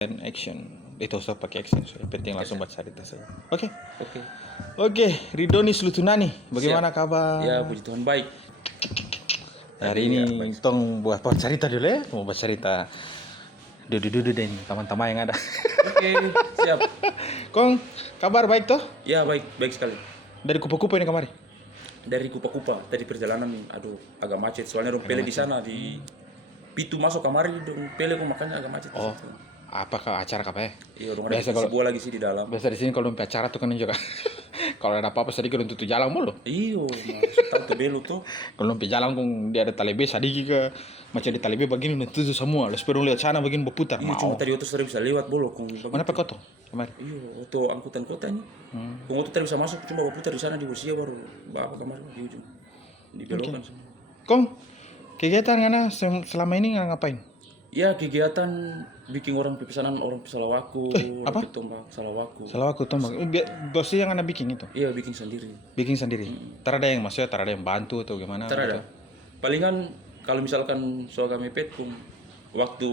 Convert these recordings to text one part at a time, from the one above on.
And action. Itu usah pakai action, so penting langsung baca cerita saya. Oke. Oke. Oke, Ridoni Slutunani, bagaimana kabar? Ya, puji Tuhan baik. Hari ini tong buat cerita dulu ya, mau buat cerita. Dudu dan teman-teman yang ada. Oke, siap. Kong, kabar baik toh? Ya, baik sekali. Dari kupu-kupu ini kemarin. Dari Kupa-Kupa tadi perjalanan, aduh agak macet soalnya dong pele di sana di Pitu masuk kamari dong pele kok makanya agak macet. Oh. Apakah acara apa ya? Iya, dong ada sebuah lagi sih di dalam. Biasa di sini kalau umpah acara tuh kan juga. Kalau ada apa-apa sedikit untuk jalan mulu. Iyo, maksud tahu tuh belu tuh. Kalau umpah jalan kung dia ada talebe sedikit ke macam di talebe begini itu semua. Lalu sepeda lihat sana begini berputar. Iya, cuma tadi otos tadi bisa lewat bolo kung. Mana pak kota kemarin? Iyo, oto angkutan kota ini. Kung oto tadi bisa masuk cuma berputar di sana di Usia baru bawa kamar di ujung. Dibelokan semua. Kong, kegiatan ngana selama ini ngana ngapain? Ya, kegiatan bikin orang pesanan orang salawaku, apa? tombak salawaku. Salawaku tombak. Bosnya yang anda bikin itu? Iya, bikin sendiri. Bikin sendiri. Tar ada yang maksudnya tar ada yang bantu atau gimana? Tar ada. Palingan kalau misalkan soal mepet pun waktu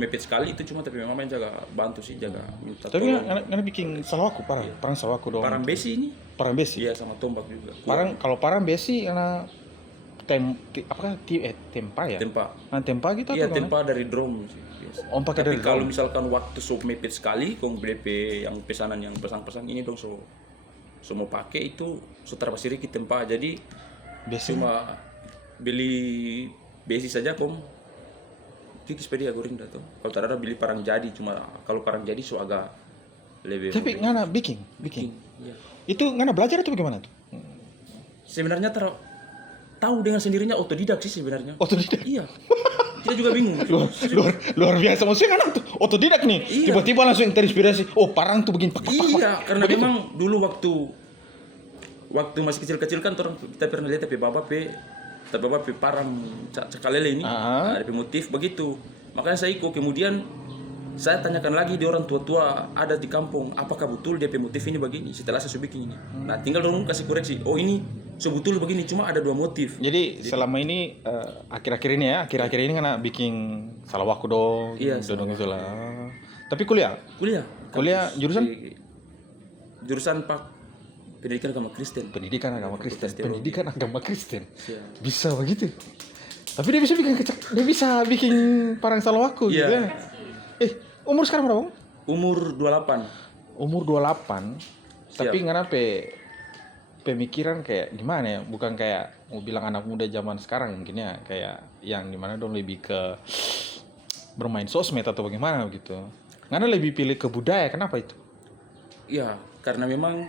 mepet sekali itu cuma tapi memang jaga bantu sih jaga minta tapi tolong. ngana bikin salawaku parang salawaku dong. Parang besi ini? Parang besi. Iya, sama tombak juga. Kalau parang besi ngana tempa ya? Tempa. Nah, tempa gitu Iya, atau tempa dari drum sih. Biasa. Om pakai Tapi dari kalau drum. misalkan waktu mepet sekali, kong BP yang pesanan yang pesan-pesan ini dong mau pakai itu terpasir sedikit tempa. Jadi Besi. cuma beli besi saja kong kikis pedi goreng dah tuh. Kalau tak ada beli parang jadi cuma kalau parang jadi so agak lebih. Tapi ngana bikin. Iya. Itu ngana belajar atau bagaimana tuh? Sebenarnya tahu dengan sendirinya otodidak sih sebenarnya. Otodidak. Iya. Kita juga bingung. luar biasa maksudnya kan tuh otodidak nih. Iya. Tiba-tiba langsung terinspirasi. Oh, parang tuh begini. Iya, karena memang dulu waktu masih kecil-kecil kan kita pernah lihat tapi bapak parang cakalele ini ada motif begitu. Makanya saya ikut kemudian saya tanyakan lagi di orang tua-tua ada di kampung apakah betul dia motif ini begini setelah saya bikin ini. Nah, tinggal dong kasih koreksi. Oh, ini sebetul begini cuma ada dua motif. Jadi selama ini akhir-akhir ini kan bikin salawaku dong. Iya, dong itu lah. Tapi kuliah jurusan Pak Pendidikan Agama Kristen. Pendidikan Agama Kristen. Siap. Bisa begitu. Tapi dia bisa bikin parang salawaku gitu Iya. ya. Umur sekarang berapa? Umur 28. Umur 28. Siap. Tapi kenapa pemikiran kayak gimana ya? Bukan kayak mau bilang anak muda zaman sekarang mungkin ya, kayak yang dimana dong lebih ke bermain sosmed atau bagaimana gitu. Karena lebih pilih ke budaya, kenapa itu? Ya, karena memang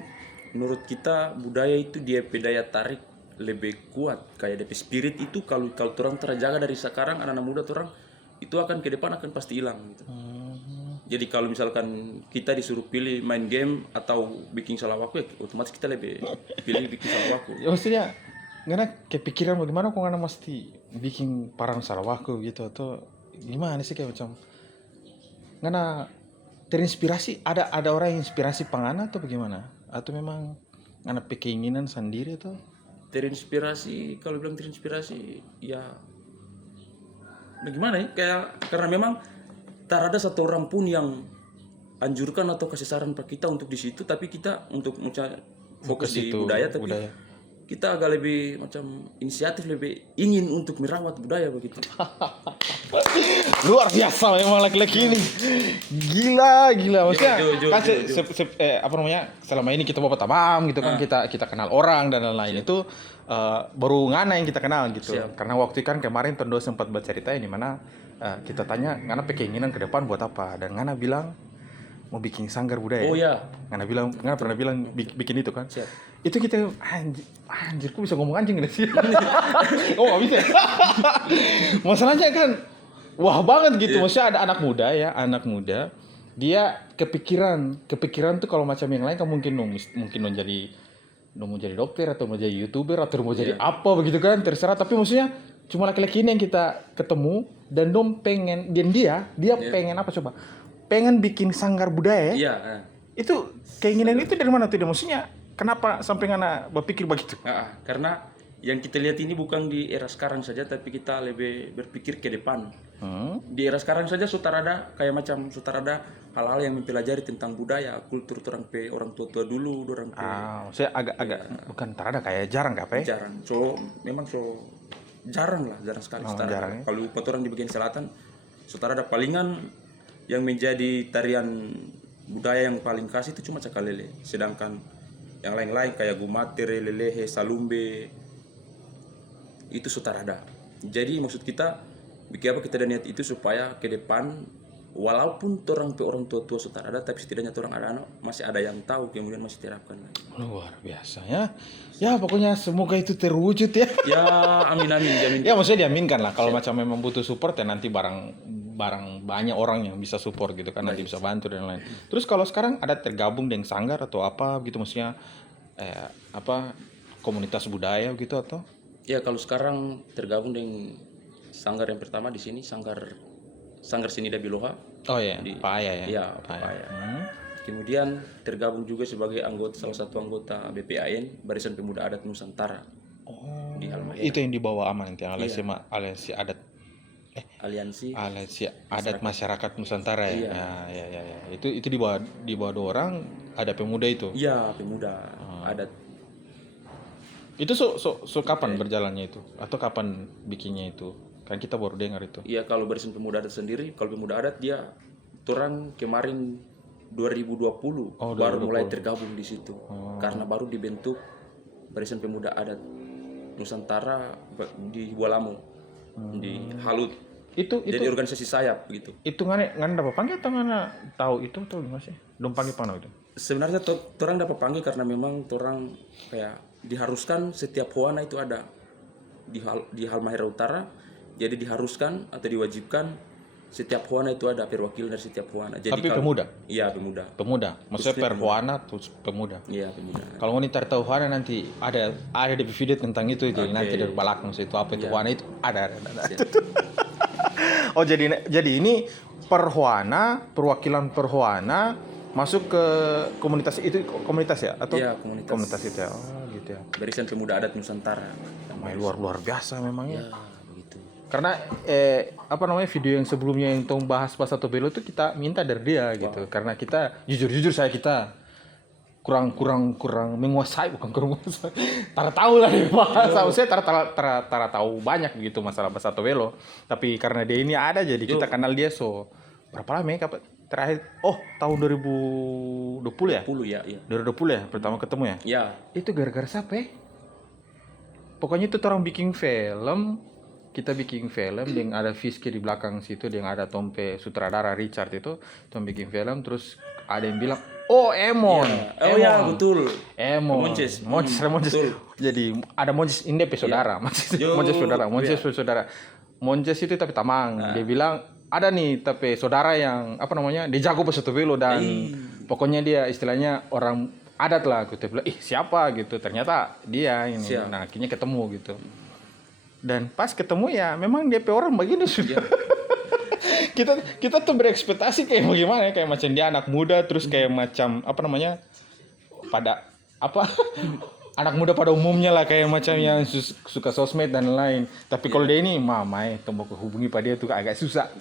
menurut kita budaya itu dia daya tarik lebih kuat. Kayak DP spirit itu kalau orang terjaga dari sekarang anak-anak muda orang itu akan ke depan akan pasti hilang gitu. Jadi kalau misalkan kita disuruh pilih main game atau bikin salawaku ya otomatis kita lebih pilih bikin salawaku. Ya maksudnya karena kepikiran bagaimana kok karena mesti bikin parang salawaku gitu atau gimana sih kayak macam karena terinspirasi ada orang yang inspirasi pangana atau bagaimana atau memang karena keinginan sendiri atau Terinspirasi kalau bilang terinspirasi ya bagaimana ya kayak karena memang tak ada satu orang pun yang anjurkan atau kasih saran ke kita untuk di situ tapi kita untuk fokus di budaya tapi kita agak lebih macam inisiatif lebih ingin untuk merawat budaya begitu. Luar biasa memang laki-laki ini gila maksudnya kan apa namanya selama ini kita bawa tamam gitu kan kita kenal orang dan lain-lain itu baru ngana yang kita kenal gitu. Karena waktu kan kemarin Tondo sempat bercerita ini mana kita tanya ngana keinginan ke depan buat apa dan ngana bilang mau bikin sanggar budaya. Oh ya. Ngana pernah bilang bikin itu kan. Siap. Itu kita anjir kok bisa ngomong anjing gak sih? Oh gak bisa. Masalahnya kan wah banget gitu. Maksudnya ada anak muda dia kepikiran tuh kalau macam yang lain kan mungkin mau jadi dokter atau mau jadi YouTuber atau mau jadi apa begitu kan terserah tapi maksudnya cuma laki-laki ini yang kita ketemu dan pengen dan dia pengen apa coba pengen bikin sanggar budaya ya. Itu keinginan itu dari mana tuh maksudnya kenapa sampai ngana berpikir begitu? Karena yang kita lihat ini bukan di era sekarang saja, tapi kita lebih berpikir ke depan. Di era sekarang saja sutarada kayak macam sutarada hal-hal yang mempelajari tentang budaya, kultur orang tua-tua dulu, orang Saya agak bukan terada kayak jarang kape. jarang. So memang jarang sekali sutarada. Jarang, ya? Kalau orang di bagian selatan, sutarada palingan yang menjadi tarian budaya yang paling khas itu cuma cakalele. Sedangkan yang lain-lain kayak gumatere, lelehe, salumbe itu sutarada. Jadi maksud kita bikin apa kita ada niat itu supaya ke depan walaupun orang tua sutarada, tapi setidaknya orang ada masih ada yang tahu, kemudian masih terapkan lagi. Luar biasa ya. Ya pokoknya semoga itu terwujud ya. Ya amin jamin. Ya maksudnya diaminkan lah. Kalau macam memang butuh support ya nanti barang banyak orang yang bisa support gitu kan, nanti bisa bantu dan lain. Terus kalau sekarang ada tergabung dengan sanggar atau apa gitu, maksudnya komunitas budaya gitu atau? Ya kalau sekarang tergabung dengan sanggar yang pertama di sini, sanggar Sinida Biloha. Oh iya, Pak Aya ya. Iya, Pak Aya. Kemudian tergabung juga sebagai salah satu anggota BPAN, Barisan Pemuda Adat Nusantara. Di Halmahera. Itu yang dibawa aman nanti aliansi adat Aliansi adat masyarakat Nusantara ya. Ya. Itu dibawa 2 orang, ada pemuda itu. Iya, pemuda adat. Itu kapan berjalannya itu? Atau kapan bikinnya itu? Kan kita baru dengar itu. Iya, kalau Barisan Pemuda Adat sendiri, kalau pemuda adat dia orang kemarin 2020 baru mulai tergabung di situ. Karena baru dibentuk Barisan Pemuda Adat Nusantara di Bualamo, di Halut. Itu jadi organisasi sayap gitu. Itu ngana dapat panggil atau ngana tahu itu atau gimana sih? Dong panggil pana itu. Sebenarnya orang dapat panggil karena memang orang kayak diharuskan setiap Hoana itu ada di Halmahera Utara. Jadi diharuskan atau diwajibkan setiap Hoana itu ada perwakilan dari setiap Hoana. Jadi tapi pemuda? Iya, pemuda. Pemuda. Maksudnya per Hoana terus pemuda. Iya, pemuda. Kalau mau tahu Hoana nanti ada di video tentang itu nanti dari belakang itu apa itu Hoana itu ada. Oh jadi ini perwakilan per Hoana masuk ke komunitas itu, komunitas ya atau? Iya, komunitas itu ya. Oh gitu ya. Barisan Pemuda Adat Nusantara. Luar biasa memangnya. Ya, begitu. Karena video yang sebelumnya yang tong bahas pas satu belo itu kita minta dari dia gitu. Karena kita jujur kita kurang menguasai, bukan kurang menguasai. Tara tahu lah dia bahasa. Saya tara tahu banyak gitu masalah bahasa satu belo. Tapi karena dia ini ada jadi kita kenal dia berapa lama ya terakhir? Tahun 2020 ya? 20 ya. 2020 ya pertama ketemu ya? Iya. Itu gara-gara siapa ya? Pokoknya itu orang bikin film. Kita bikin film yang ada Fiske di belakang situ, yang ada Tompe sutradara Richard itu, Tom bikin film terus ada yang bilang, Emon. Ya, betul. Emon. Monces. Jadi ada Monces ini saudara, Monces saudara. Monces itu tapi tamang. Dia bilang ada nih tapi saudara yang dia jago pas satu belo dan pokoknya dia istilahnya orang adat lah. Kita bilang, siapa gitu. Ternyata dia ini. Nah, akhirnya ketemu gitu. Dan pas ketemu ya memang DP orang begini sudah. kita tuh berekspektasi kayak bagaimana ya, kayak macam dia anak muda terus kayak macam anak muda pada umumnya lah, kayak macam yang suka sosmed dan lain. Tapi kalau dia ini tombol hubungi pada dia tuh agak susah.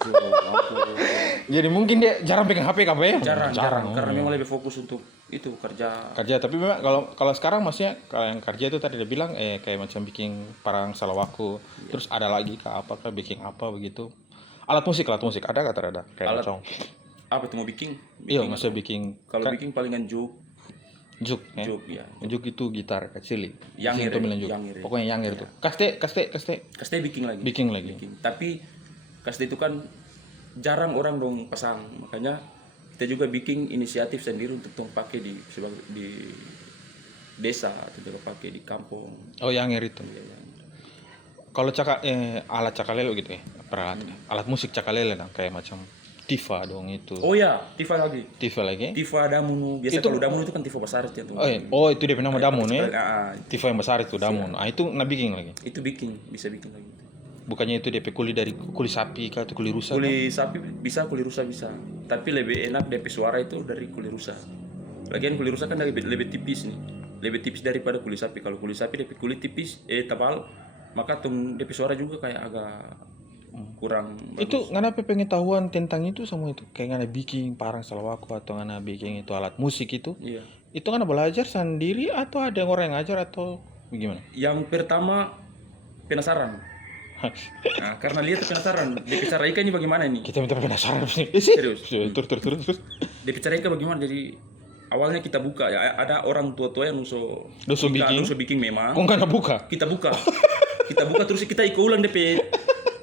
Jadi mungkin dia jarang pegang HP ya? Jarang. Karena memang lebih fokus untuk itu kerja. Tapi memang kalau sekarang maksudnya kalau yang kerja itu tadi dia bilang kayak macam bikin parang salawaku. Terus ada lagi apakah bikin apa begitu. Alat musik ada kata ada kayak macam apa itu mau bikin? Iya, maksudnya biking. Kalau bikin palingan juk ya. Juk itu gitar kecil. Yang pokoknya yang itu. Kaste bikin lagi. Tapi kaste itu kan jarang orang dong pasang, makanya kita juga bikin inisiatif sendiri untuk tong pakai di desa atau juga pakai di kampung. Yang itu. Iya. Kalau alat cakalele gitu ya, alat musik cakalele kayak macam tifa dong itu. Tifa lagi. Tifa damun. Biasa kalau damun itu kan tifa besar itu. Itu dia nama damun ya. Tifa yang besar itu damun. Itu bikin lagi. Itu bisa bikin lagi. Bukannya itu DP kuli dari kuli sapi atau kuli rusa? Kuli sapi bisa, kuli rusa bisa. Tapi lebih enak DP suara itu dari kuli rusa. Lagian kuli rusa kan lebih tipis nih. lebih tipis daripada kulit sapi. Kalau kulit sapi DP kulit tipis tebal, maka DP suara juga kayak agak kurang Itu bagus. ngana pengetahuan tentang itu semua itu kayak ngana bikin parang salawaku atau ngana bikin itu alat musik itu. Iya. Itu ngana belajar sendiri atau ada orang yang ngajar atau bagaimana? Yang pertama penasaran. Nah, karena lihat penasaran, DP cara Ika ini bagaimana ini? Kita minta penasaran sih. Sih. Serius. Terus. DP cara Ika bagaimana? Jadi awalnya kita buka ya, ada orang tua-tua yang Nuso bikin. memang. Kok ngana buka? Kita buka. Kita buka terus kita ikut ulang DP.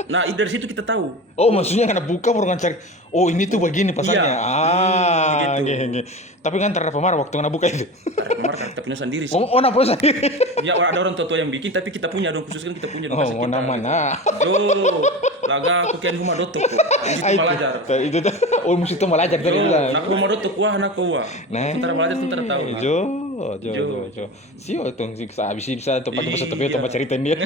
Nah, dari situ kita tahu. Oh, maksudnya ngana buka baru ngana cari. Oh, ini tuh begini pasangnya. Iya. Gitu. Oke. Tapi kan terdapat marah waktu ngana buka itu. Kemarin kita punya sendiri sih. Oh, ngana punya sendiri. Ya ada orang tua-tua yang bikin tapi kita punya dong, khusus kan kita punya dong. Oh, ngana mana? Yo, laga aku kian rumah dotok kok. Itu belajar. Itu tuh. Oh, mesti tuh belajar terus lah. Nak rumah dotok wah anak wah. Nah, Tentara belajar tentara tahu. Jo. Sio tuh habis bisa tempat tapi tempat ceritain dia.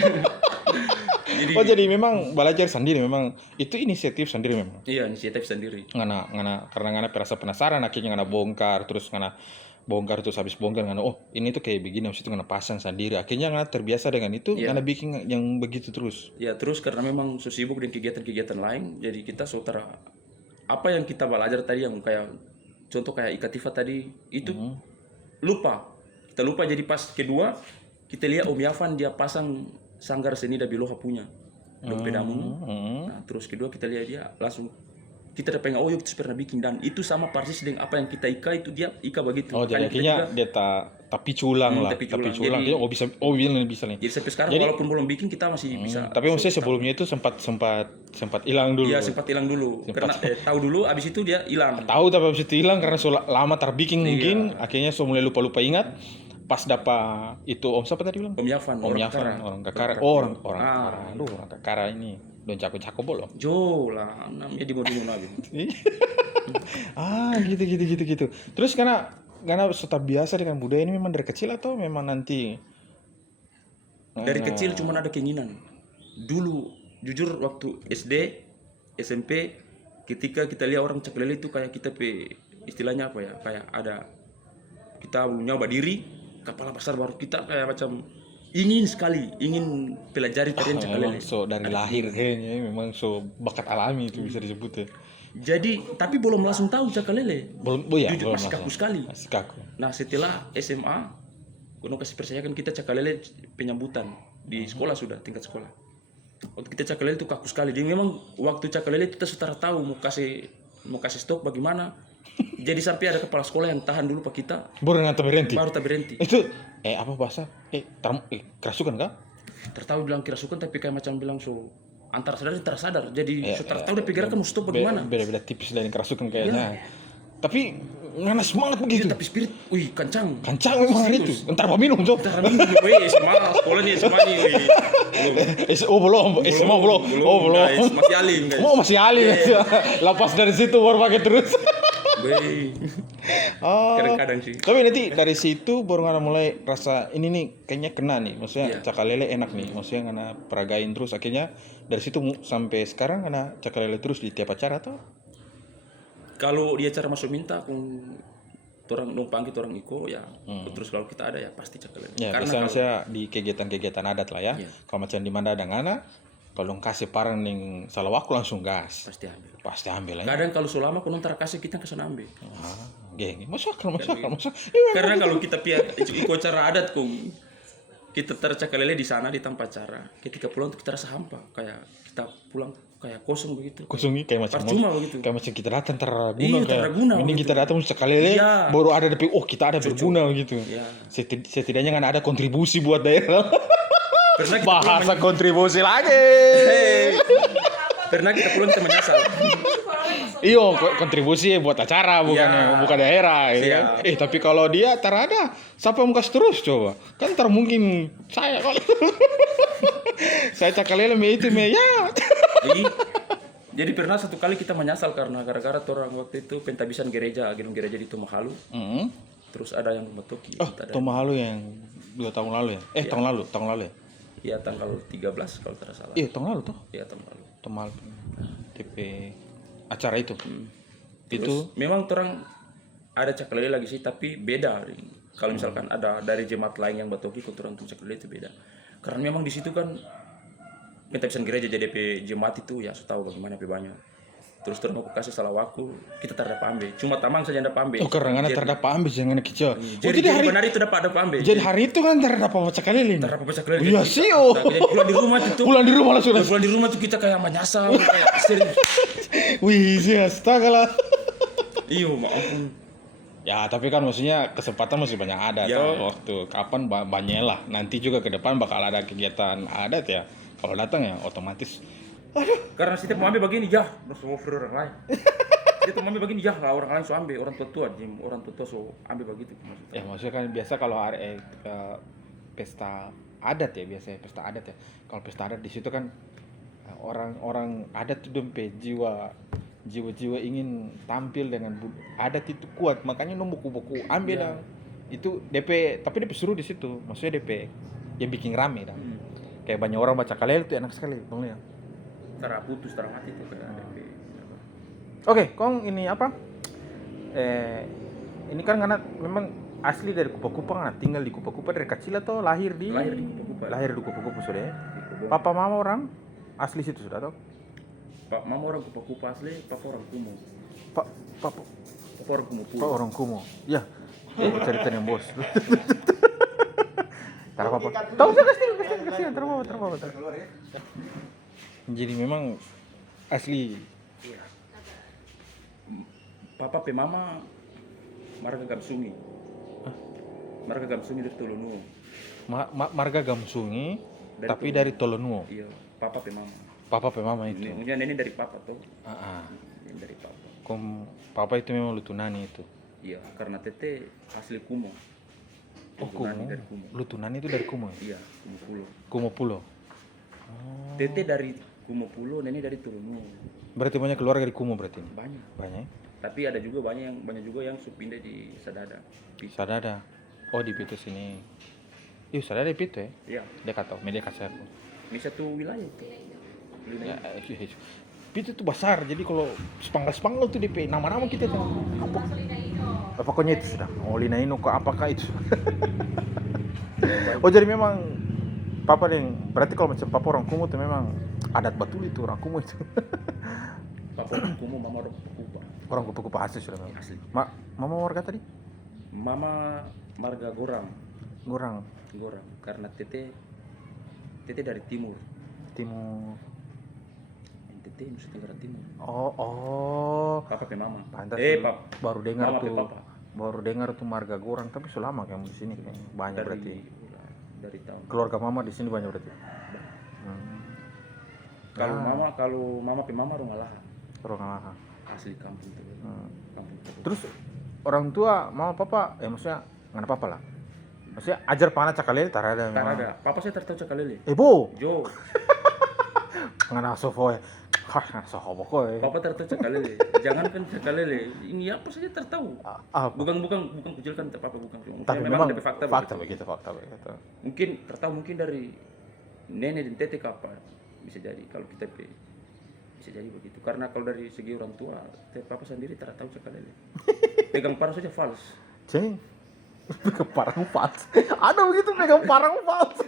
Jadi memang belajar sendiri memang itu inisiatif sendiri memang. Iya, inisiatif sendiri. Karena ngana perasa penasaran akhirnya ngana bongkar terus habis bongkar ngana ini tuh kayak begini habis itu ngana pasang sendiri akhirnya ngana terbiasa dengan itu ngana bikin yang begitu terus. Ya terus karena memang sibuk dengan kegiatan-kegiatan lain jadi kita saudara apa yang kita belajar tadi yang kayak contoh kayak Ikativa tadi itu kita lupa jadi pas kedua kita lihat Om Yavan dia pasang Sanggar Seni Dabiloha punya Dompedamun. Nah terus kedua kita lihat dia langsung kita udah pengen yuk kita pernah bikin dan itu sama persis dengan apa yang kita Ika itu dia Ika begitu. Oh jadi akhirnya dia tapi culang lah. Tapi culang dia bisa nih. Jadi sampai sekarang walaupun belum bikin kita masih bisa. Tapi maksudnya sebelumnya itu sempat hilang dulu. Iya sempat hilang dulu. Karena tahu dulu abis itu dia hilang. Tahu tapi abis itu hilang karena lama terbikin mungkin akhirnya mulai lupa ingat. Pas dapat itu Om siapa tadi bilang? Om Yavan, orang Kakara. Orang Kakara. Aduh, orang Kakara ini don cako bolong. Jo lah, namanya di modul nabi. Gitu. Terus karena sudah biasa dengan budaya ini memang dari kecil atau memang nanti? Dari kecil cuma ada keinginan. Dulu jujur waktu SD, SMP ketika kita lihat orang caklele itu kayak kita istilahnya apa ya? Kayak ada kita nyoba diri kepala besar baru kita kayak macam ingin pelajari tarian cakalele. So dari lahir kayaknya memang so bakat alami itu bisa disebut ya. Jadi tapi belum langsung tahu cakalele. Belum masih kaku sekali. Masih kaku. Nah setelah SMA, Kuno kasih percayakan kita cakalele penyambutan di sekolah sudah tingkat sekolah. Waktu kita cakalele itu kaku sekali. Jadi memang waktu cakalele kita sudah tahu mau kasih stop bagaimana. Jadi sampai ada kepala sekolah yang tahan dulu pak kita. Baru tak berhenti. Itu apa bahasa? Kerasukan kah? Tertahu bilang kerasukan tapi kayak macam bilang antara sadar. Jadi tertahu dia pikirkan mau stop bagaimana. Beda tipis dari kerasukan kayaknya. Tapi ngana semangat begitu. Tapi spirit, kencang memang hari itu. Entar mau minum so. SMA sekolah nih SMA nih. Belum. Masih alim guys. Masih alim. Lepas dari situ baru pakai terus. Kadang-kadang sih. Tapi nanti dari situ baru ngana mulai rasa ini nih kayaknya kena nih. Maksudnya cakalele enak nih. Maksudnya ngana peragain terus akhirnya dari situ sampai sekarang ngana cakalele terus di tiap acara atau? Kalau dia cara masuk minta orang numpang kita orang iko ya. Terus kalau kita ada ya pasti cakalele. Ya, karena saya di kegiatan-kegiatan adat lah ya. Kalau macam di mana ada ngana kalau kasih parang ning salawaku langsung gas. Pasti ambil. Kadang kalau selama kunung kasih kita kesana ambil. Geng. Masuk. Karena kalau kita ikut cara adat kita tercakalele di sana di tempat cara. Ketika pulang kita rasa hampa kayak kita pulang kayak kosong begitu. Kosong nih kayak macam percuma begitu. Kayak macam kita datang terguna. Ini begitu. kita datang cakalele baru ada kita ada berguna gitu. Setidaknya kan ada kontribusi buat daerah. Bahasa kontribusi lagi. Pernah kita pulang kita menyasar. Iyo kontribusi buat acara bukan daerah ya. Tapi kalau dia terada siapa yang kasih terus coba kan mungkin saya kalau saya cakalele itu ya. Jadi pernah satu kali kita menyasal karena gara-gara orang waktu itu pentabisan gedung gereja di Tomahalu. Terus ada yang Matoki. Tomahalu yang 2 tahun lalu ya? Tahun lalu ya? Iya tanggal 13 kalau tidak salah. Tahun lalu tuh? Iya tahun lalu. Tomahalu. TP acara itu. Terus, memang orang ada cakalele lagi sih tapi beda Kalau misalkan ada dari jemaat lain yang batoki kotoran untuk cakal itu beda. Karena memang di situ kan pentapisan gereja jadi DP jemaat itu ya tahu bagaimana banyak. Terus aku kasih salah waktu kita terdapat ambil. Cuma tamang saja dapat ambil. Oh, karena terdapat ambil jangan kecil. Jadi benar itu dapat ambil. Jadi hari itu kan terdapat pecah keliling. Terdapat pecah keliling. Iya sih, oh. Jadi pulang di rumah itu. Pulang di rumah langsung. Pulang di rumah tuh kita kayak menyasar, kayak serius. Wih, sih astaga lah. Iyo, maafun. Ya, tapi kan maksudnya kesempatan masih banyak ada Ya. toh. Waktu kapan banyak lah. Nanti juga ke depan bakal ada kegiatan adat ya. Kalau datang ya otomatis. Aduh. Karena setiap mau ambil begini, ya, harus mau free orang lain. Setiap mau ambil begini, ya, orang lain so ambil, orang tua-tua, orang tua-tua so ambil begitu. Ya maksudnya kan biasa kalau hari pesta adat ya biasanya pesta adat ya. Kalau pesta adat di situ kan orang-orang adat tuh dempe jiwa-jiwa ingin tampil dengan adat itu kuat, makanya buku-buku ambil Ya. dong. Itu DP, tapi DP seru di situ. Maksudnya DP yang bikin rame dong. Kayak banyak orang baca kalel itu enak sekali, Bang Liang. Tara putus, tara mati tuh kayak Oke, Kong ini apa? Ini kan karena memang asli dari Kupa-Kupa kan, tinggal di Kupa-Kupa dari kecil atau lahir di Kupa-Kupa. Lahir di Kupa-Kupa sudah ya. Di Kupa. Papa mama orang asli situ sudah tau? Pak mama orang Kupa-Kupa asli, papa orang Kumo. Papa Papa orang Kumo pula. orang Kumo. Ya. Cerita yang bos. Tar apa? Tahu saya kasih terbawa. Jadi memang asli. Papa pe mama marga Gamsungi. Marga Gamsungi dari Tolonuo. Marga Gamsungi tapi dari Tolonuo. Iya, papa pe mama. Papa pe mama itu. Ini dari papa tuh. Ini dari papa. Papa itu memang Lutunani itu. Iya, karena tete asli Kumo. Kumo. Dari Kumo. Lutunani itu dari Kumo. Iya, Kumo Pulo. Kumo Pulo. Tete dari Kumo Pulo, nenek dari Tolonuo. Berarti banyak keluarga di Kumo berarti ini? Banyak. Banyak. Tapi ada juga banyak juga yang pindah di Sadada. Sadada. Oh, di Pitu sini. Iya, Sadada di Pitu ya? Iya. Dekat tau, media kasar. Ini satu wilayah itu. Ya, Pitu itu besar, jadi kalau spanggal tuh DP nama-nama kita tuh. Apa? Pokoknya itu sudah. Oh, Linaino kok apakah itu? Oh, jadi memang Papa berarti kalau macam Papa orang Kumo tuh memang adat betul itu orang Kumo itu. Papa orang Kumo, mama orang Kupa. Orang Kupa-Kupa asli sudah memang. Asli. Mama warga tadi? Mama marga Gorang. Gorang. Karena tete dari timur. Tete Nusa Tenggara Timur. Oh. Papa pe mama. Pantas. Pap. Baru dengar Mama pe tuh. papa. Baru dengar tuh marga Gorang, tapi selama kayak di sini kayaknya banyak berarti. Dari tahun. Keluarga mama di sini banyak berarti. Kalau mama pe mama rumah lahan. Rumah. Asli kampung tuh. Kampung tuh. Terus orang tua mama papa maksudnya nggak apa-apa lah. Maksudnya ajar panah cakalele tarada. Tarada. Papa saya tertahu cakalele. Bo. Jo. Nggak sofo ya. Hah, soho pokoknya. Papa tertahu cakalele. Jangankan cakalele. Ini apa saja tertahu. Bukan kucilkan papa bukan. Tapi memang ada fakta begitu. Mungkin tertahu dari nenek dan tete kapan bisa jadi kalau kita bisa jadi begitu. Karena kalau dari segi orang tua, papa sendiri tak tahu cakalele. Pegang parang saja fals. Ceng. Pegang parang fals. Ada begitu pegang parang fals.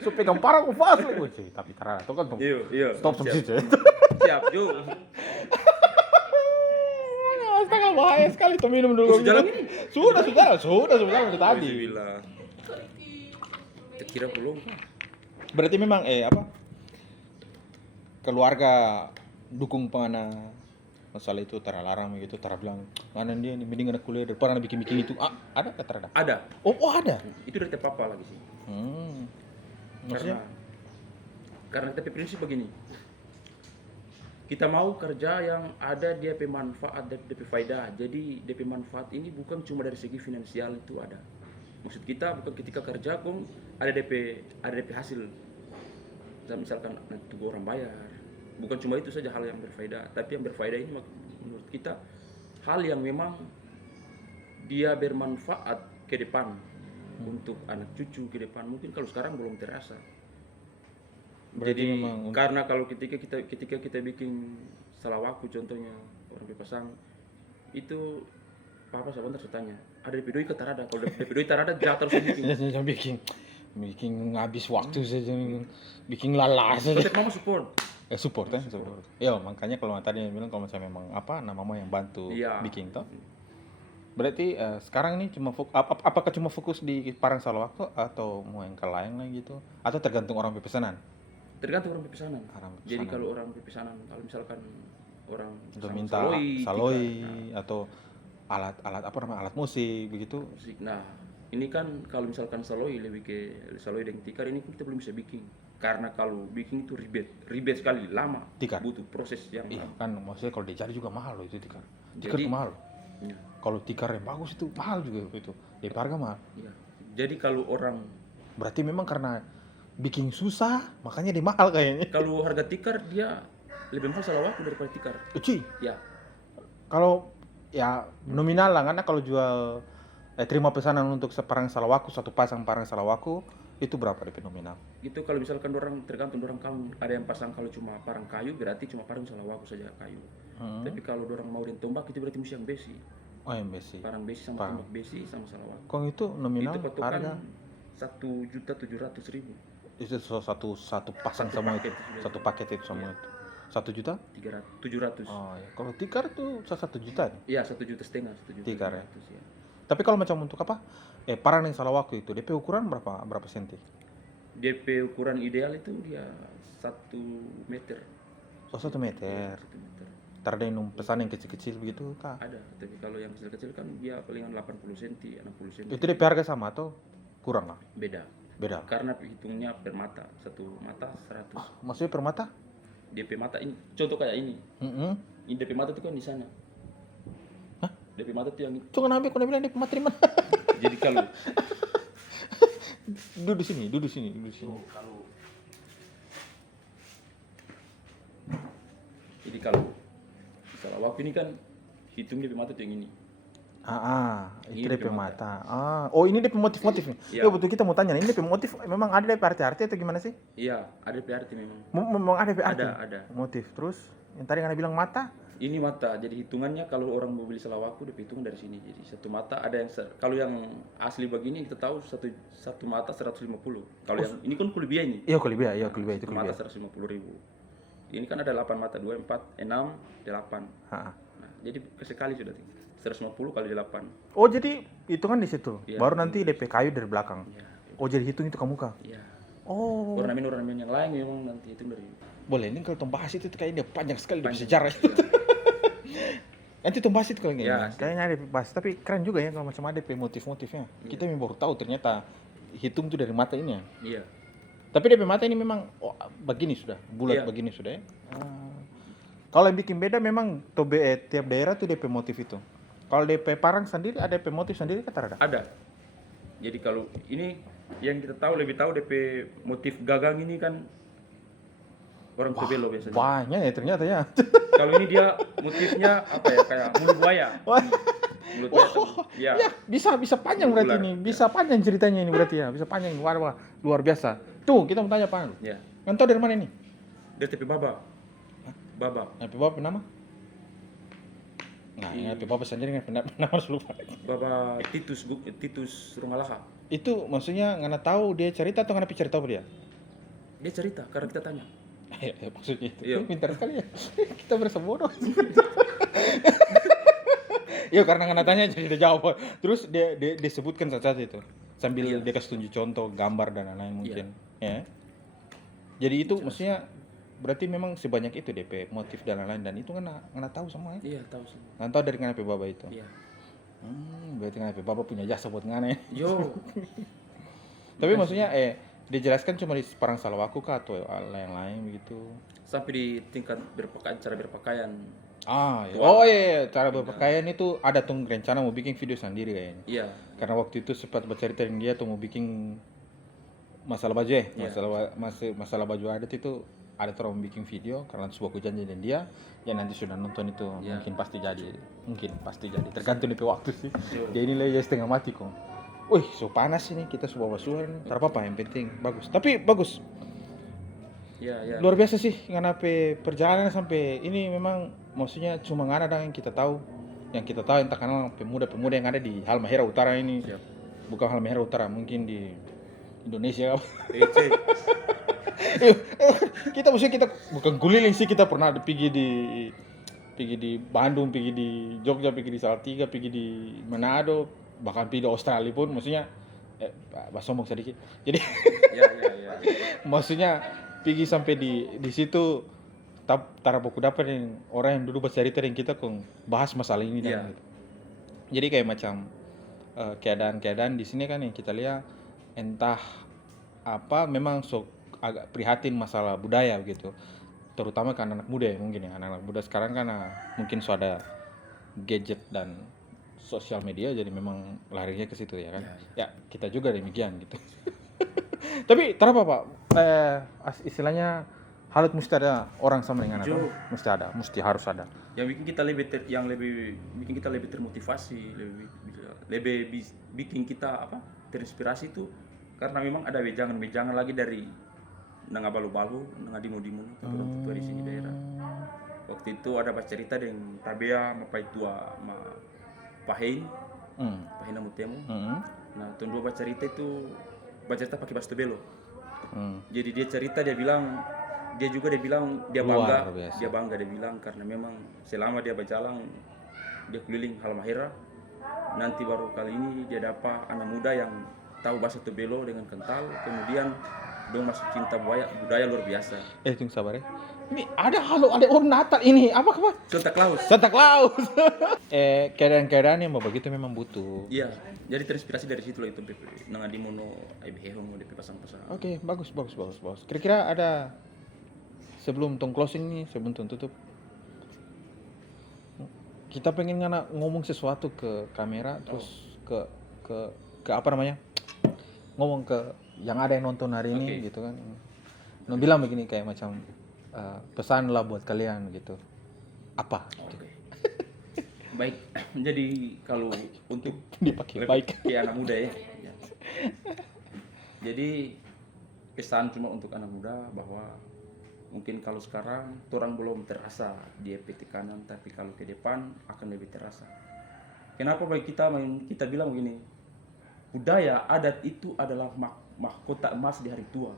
So pegang parang fals lagi. Tapi tarada itu kan tuh. Iya. Stop sih. Siap, Jo. Astaga bahaya sekali tuh minum dulu. Sudah lagi? Sudah tadi. Bismillah. Kita kira belum. Berarti memang keluarga dukung pengana masalah itu terlarang begitu, bilang mana dia nih mending anak kuliah daripada anak bikin itu. Ada kata terada? Ada. Oh, ada. Itu dari papa lagi sih. Maksudnya? Karena kita prinsip begini. Kita mau kerja yang ada dia manfaat dan DP faedah. Jadi DP manfaat ini bukan cuma dari segi finansial itu ada. Maksud kita bukan ketika kerja kong ada DP hasil. Misalkan nanti orang bayar. Bukan cuma itu saja hal yang berfaedah, tapi yang berfaedah ini menurut kita hal yang memang dia bermanfaat ke depan untuk anak cucu ke depan. Mungkin kalau sekarang belum terasa. Berarti Jadi memang karena kalau ketika kita bikin salah waktu contohnya orang berpasang itu Papa sebentar saya tanya, ada DP doi ke tarada? Kalau DP doi tarada jatuh terus bikin. Jangan bikin ngabis waktu saja, bikin lalas saja. Tetap mama support. Support ya, support. Ya makanya kalau tadi bilang kalau misalnya memang nama mama yang bantu Iya. bikin toh. Berarti sekarang ini cuma apakah cuma fokus di Parang Salawaku atau mau yang ke lain lagi gitu? Atau tergantung orang pesanan? Tergantung orang pesanan. Orang Jadi pesanan. kalau orang pesanan, kalau misalkan orang Udah sama minta saloi atau alat musik begitu. musik. Nah, ini kan kalau misalkan saloi lebih ke saloi dan tikar ini kita belum bisa bikin. Karena kalau bikin itu ribet sekali, lama. Tikar? Butuh proses yang Iya lama. kan maksudnya kalau dicari juga mahal loh itu tikar. Tikar Jadi- itu mahal. Ya, Kalau tikar yang bagus itu mahal juga itu. DP harga mahal. ya. Jadi kalau orang, Berarti memang karena bikin susah makanya dia mahal kayaknya. kalau harga tikar dia lebih mahal salawaku daripada tikar. Cuy, Ya, kalau ya nominal lah karena kalau jual terima pesanan untuk separang salawaku, satu pasang parang salawaku itu berapa DP nominal? itu kalau misalkan orang tergantung orang kamu ada yang pasang kalau cuma parang kayu berarti cuma parang salawaku saja kayu. Tapi kalau orang mau dan tombak itu berarti mesti yang besi. Oh MBC. Parang besi sama tombak besi sama salawaku. Kok itu nominal Itu harga? patokan 1.700.000. Itu satu pasang semua itu, satu paket itu semua itu. 1 juta? 700. Oh ya. Kalau tikar itu 1 juta nih. Iya, 1,5 juta, 1.700.000. Tikar ya? Ya. Tapi kalau macam untuk apa? Parang yang salawaku itu DP ukuran berapa senti? DP ukuran ideal itu dia 1 meter. Oh 1 meter. 1 meter. Ntar ada yang pesan yang kecil-kecil begitu kah? Ada, tapi kalau yang kecil-kecil kan dia palingan 80 cm, 60 cm. Itu DP harga sama atau kurang lah? Beda. Beda. Karena hitungnya per mata. Satu mata 100. Maksudnya per mata? DP mata ini contoh kayak ini. Ini DP mata itu kan di sana. Hah? DP mata itu yang ini. Cuma nabi kau bilang DP materi mana? Jadi kalau Duduk sini. kalau salawak ini kan hitung DP mata itu yang ini. Itu Ini DP DP mata. Oh ini DP motif-motif nih. Iya. Ya betul kita mau tanya, ini DP motif memang ada DP arti-arti atau gimana sih? Iya, ada DP arti memang. Memang ada DP arti? Ada. Motif. Terus yang tadi Anda bilang mata? Ini mata, jadi hitungannya kalau orang mau beli salawaku DP hitungan dari sini. Jadi satu mata ada yang kalau yang asli begini kita tahu satu mata 150. Kalau yang ini kan kelebihan ini. Iya Kolibia itu Satu mata Kolibia. 150.000. Ini kan ada 8 mata, 2, 4, 6, 8. Nah, jadi sekali sudah 150 kali 8. Oh jadi hitungan di situ. Iya. Baru nanti DP kayu dari belakang. Iya. Oh jadi hitung itu ke muka. Iya. Oh. Ornamen yang lain memang nanti hitung dari. Boleh ini kalau bahas itu kayaknya panjang sekali dari Panjang. sejarah. Iya. Nanti bahas itu kalau Ya, kayaknya ada bahas. Tapi keren juga ya kalau macam ada motif-motifnya. Kita memang baru tahu ternyata hitung itu dari mata ini ya. Iya. Tapi DP mata ini memang begini sudah, bulat Iya. begini sudah ya. Kalau yang bikin beda memang tiap daerah tuh DP motif itu. Kalau DP Parang sendiri ada DP motif sendiri kata ada? Ada. Jadi kalau ini yang kita tahu lebih tahu DP motif gagang ini kan orang Tobelo biasanya. Banyak ya ternyata ya. Kalau ini dia motifnya apa ya kayak mulut buaya. Mulut buaya. Ya. Ya, bisa panjang berarti Ular. ini. Bisa panjang ceritanya ini berarti ya. Bisa panjang luar biasa. Tuh, kita mau tanya Pak. Ya. Kan tahu dari mana ini? Dari TP Baba. Baba. DP Bapak nama? Nah, DP Bapak sendiri nggak nama harus lupa. Baba Titus Rungalaha. Itu maksudnya ngana tahu dia cerita atau ngana cerita apa dia? Dia cerita karena kita tanya. Maksudnya itu. Iya. Pintar sekali ya. Kita berasa bodoh. Iya karena ngana tanya jadi dia jawab. Terus dia sebutkan saja itu. Sambil Iya. dia kasih tunjuk contoh gambar dan lain-lain mungkin. Ya. Jadi itu maksudnya berarti memang sebanyak itu DP motif dan lain-lain dan itu ngana tahu semua ya. Iya, tahu semua. Ngana tahu dari ngana Baba itu. Iya. Berarti ngana Baba punya jasa buat ngana ya. Yo. Tapi maksudnya dijelaskan cuma di Parang Salawaku kah atau lain-lain begitu? Sampai di tingkat cara berpakaian. Iya. Oh iya, cara berpakaian itu ada tuh rencana mau bikin video sendiri kayaknya. Iya. Karena waktu itu sempat bercerita dengan dia tuh mau bikin masalah baju ya, masalah baju adat itu ada tuh orang mau bikin video karena sebuah janji dan dia ya nanti sudah nonton itu mungkin pasti jadi tergantung itu waktu sih. Dia ini lagi setengah mati kok. Wih, so panas ini kita sebuah basuhan, tak apa-apa yang penting bagus. Tapi bagus. Iya. Luar biasa sih ngana perjalanan sampai ini memang maksudnya cuma ngana yang kita tahu yang kita tahu yang terkenal pemuda-pemuda yang ada di Halmahera Utara ini. Siap. Bukan Halmahera Utara, mungkin di Indonesia. PC. Kita maksudnya kita bukan keliling sih, kita pernah pergi di Bandung, pergi di Jogja, pergi di Salatiga, pergi di Manado, bahkan pergi di Australia pun, maksudnya sombong sedikit. Jadi Ya. maksudnya pergi sampai di situ tara buku dapat yang orang yang dulu bercerita dengan kita kong bahas masalah ini Iya. dan gitu. Jadi kayak macam keadaan-keadaan di sini kan yang kita lihat entah apa memang agak prihatin masalah budaya gitu. Terutama kan anak muda ya mungkin ya. Anak muda sekarang kan mungkin ada gadget dan sosial media jadi memang larinya ke situ ya kan. Ya, kita juga demikian gitu. Tapi terapa Pak? Istilahnya halut mesti ada orang sama dengan anak. Mesti harus ada. Yang bikin kita lebih termotivasi, lebih bikin kita terinspirasi itu karena memang ada wejangan lagi dari nanga balu-balu, nanga dimo-dimo tapi orang tua di sini daerah. Waktu itu ada cerita dengan Tabea, Mapai tua, ma Pahin, Pahin Amutemo. Nah, tuh dua cerita itu cerita pakai bahasa Belo. Jadi dia cerita dia bilang dia bilang dia bangga dia bilang karena memang selama dia berjalan dia keliling Halmahera nanti baru kali ini dia dapat anak muda yang tahu bahasa Tobelo dengan kental kemudian dia masuk cinta budaya luar biasa. Tunggu sabar ya. Ini ada orang Natal ini apa? Santa Claus. Keadaan-keadaan yang begitu memang butuh. Iya, jadi terinspirasi dari situ lah itu nang di mono IBH mau pasang-pasang. Oke, bagus. Kira-kira ada sebelum closing nih, sebelum tutup. Kita pengen ngomong sesuatu ke kamera terus ke apa namanya? Ngomong ke yang ada yang nonton hari ini gitu kan. Bilang begini kayak macam pesan lah buat kalian gitu. Apa? Baik, jadi kalau untuk dipakai baik anak muda ya. Jadi pesan cuma untuk anak muda bahwa mungkin kalau sekarang orang belum terasa di tekanan, tapi kalau ke depan akan lebih terasa. Kenapa bagi kita bilang begini, budaya adat itu adalah mahkota emas di hari tua.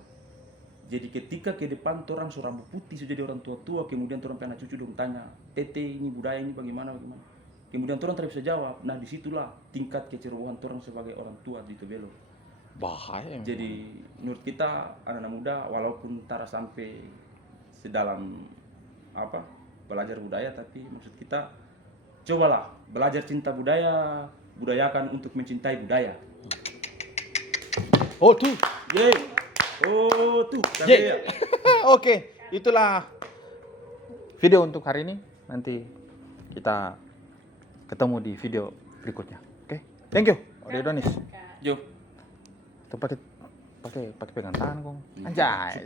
Jadi ketika ke depan orang rambut putih sudah jadi orang tua-tua, kemudian orang anak cucu dong tanya, tete ini budaya ini bagaimana? Kemudian orang tidak bisa jawab. Nah disitulah tingkat kecerobohan orang sebagai orang tua di Tobelo. Bahaya. Jadi menurut kita anak-anak muda walaupun tara sampai sedalam belajar budaya, tapi maksud kita cobalah belajar cinta budaya, budayakan untuk mencintai budaya. Tuh. Oke, itulah video untuk hari ini. Nanti kita ketemu di video berikutnya. Oke. Thank you. Odedonis. Yo. Tuh pakai pegang tangan kong. Anjay.